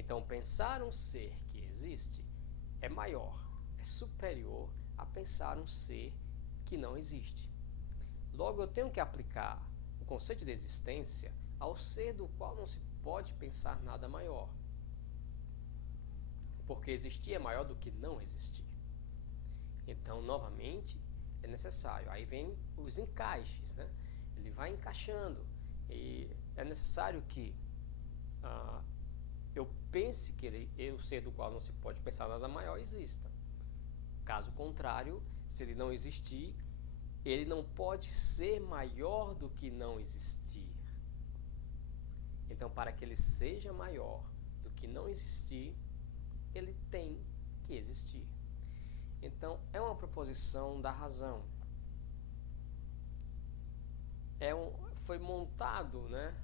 Então, pensar um ser que existe é maior, é superior a pensar um ser que não existe. Logo, eu tenho que aplicar o conceito de existência ao ser do qual não se pode pensar nada maior. Porque existir é maior do que não existir. Então, novamente, é necessário. Aí vem os encaixes, né? Ele vai encaixando. E é necessário que eu pense que o ser do qual não se pode pensar nada maior exista. Caso contrário, se ele não existir, ele não pode ser maior do que não existir. Então, para que ele seja maior do que não existir, ele tem que existir. Então, é uma proposição da razão. Foi montado, né?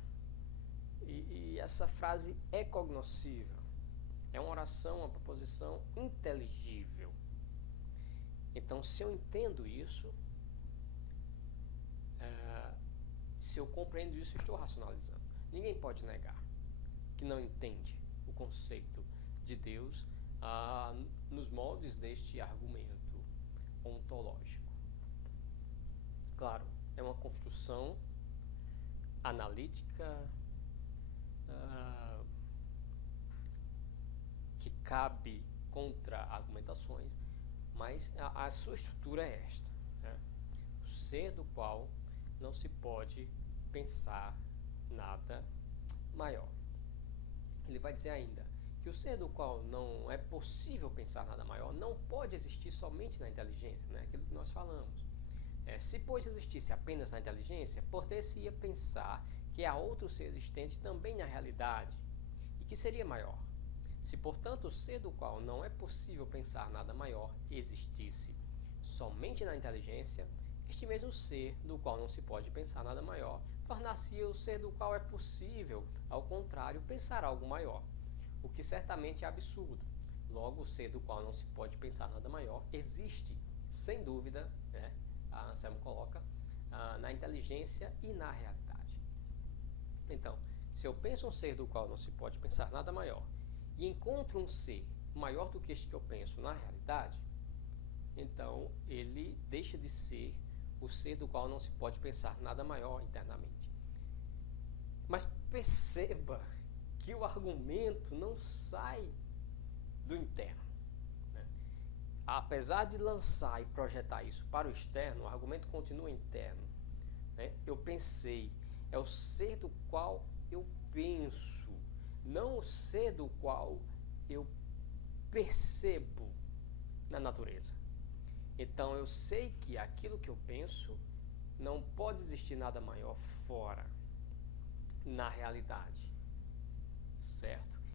E essa frase é cognoscível. É uma oração, uma proposição inteligível. Então, se eu entendo isso, se eu compreendo isso, eu estou racionalizando. Ninguém pode negar que não entende o conceito de Deus nos moldes deste argumento ontológico. Claro, é uma construção analítica que cabe contra argumentações, mas a sua estrutura é esta, né? O ser do qual não se pode pensar nada maior. Ele vai dizer ainda que o ser do qual não é possível pensar nada maior não pode existir somente na inteligência, né? Aquilo que nós falamos. Se, pois, existisse apenas na inteligência, poder-se-ia pensar que há outro ser existente também na realidade, e que seria maior. Se, portanto, o ser do qual não é possível pensar nada maior existisse somente na inteligência, este mesmo ser do qual não se pode pensar nada maior tornar-se-ia o ser do qual é possível, ao contrário, pensar algo maior, o que certamente é absurdo. Logo, o ser do qual não se pode pensar nada maior existe, sem dúvida, né? A Anselmo coloca, na inteligência e na realidade. Então, se eu penso um ser do qual não se pode pensar nada maior e encontro um ser maior do que este que eu penso na realidade, então ele deixa de ser o ser do qual não se pode pensar nada maior internamente. Mas perceba que o argumento não sai do interno. Apesar de lançar e projetar isso para o externo, o argumento continua interno, né? Eu pensei, é o ser do qual eu penso, não o ser do qual eu percebo na natureza. Então eu sei que aquilo que eu penso não pode existir nada maior fora, na realidade, certo?